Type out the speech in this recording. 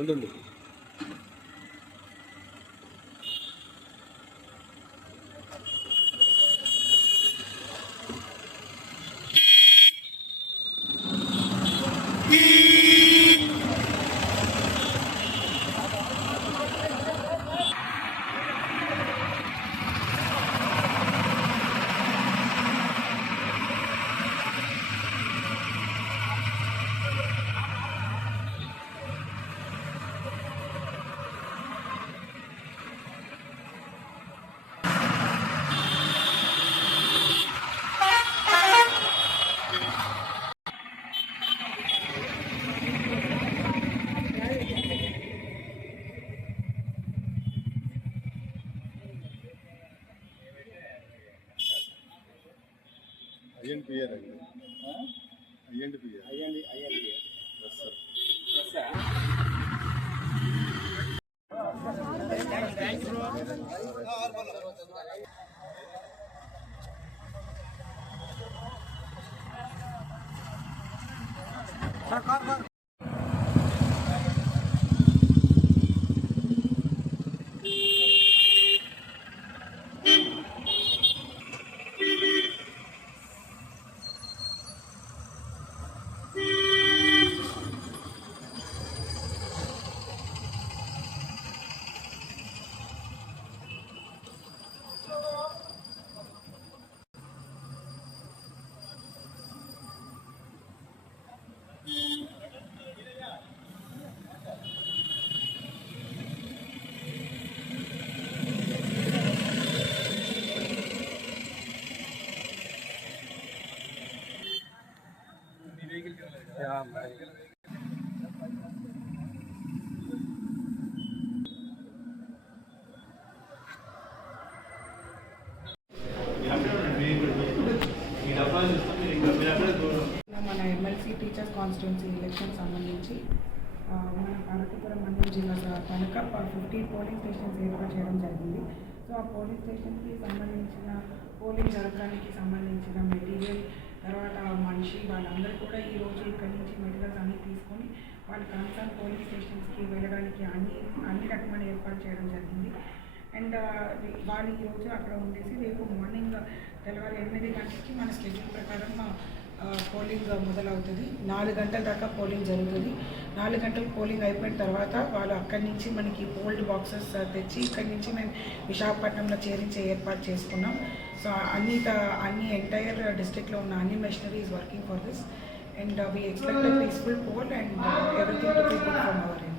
ఉండండి. INPR yes sir. మన MLC teachers constituency election సంబంధించి మన పార్వతీపురం మండలం జిల్లా కనుక 15 పోలింగ్ స్టేషన్స్ ఏర్పాటు చేయడం జరిగింది. సో ఆ పోలింగ్ స్టేషన్కి సంబంధించిన పోలింగ్ జరగడానికి సంబంధించిన మెటీరియల్ తర్వాత మనిషి వాళ్ళందరూ కూడా ఈరోజు ఇక్కడి నుంచి మెటీరియల్స్ అన్నీ తీసుకొని వాళ్ళ కన్సర్న్ పోలింగ్ స్టేషన్స్కి వెళ్ళడానికి అన్ని రకమైన ఏర్పాటు చేయడం జరిగింది. అండ్ వాళ్ళు ఈరోజు అక్కడ ఉండేసి రేపు మార్నింగ్ తెల్లవారు 8 గంటలకి మన స్కెడ్యూల్ ప్రకారం పోలింగ్ మొదలవుతుంది. 4 గంటల దాకా పోలింగ్ జరుగుతుంది. 4 గంటలు పోలింగ్ అయిపోయిన తర్వాత వాళ్ళు అక్కడి నుంచి మనకి పోల్డ్ బాక్సెస్ తెచ్చి ఇక్కడి నుంచి మేము విశాఖపట్నంలో చేరించే ఏర్పాటు చేసుకున్నాం. సో అన్ని ఎంటైర్ డిస్ట్రిక్ట్లో ఉన్న అన్ని machinery is working for this and we expect peaceful poll and everything to be good from hour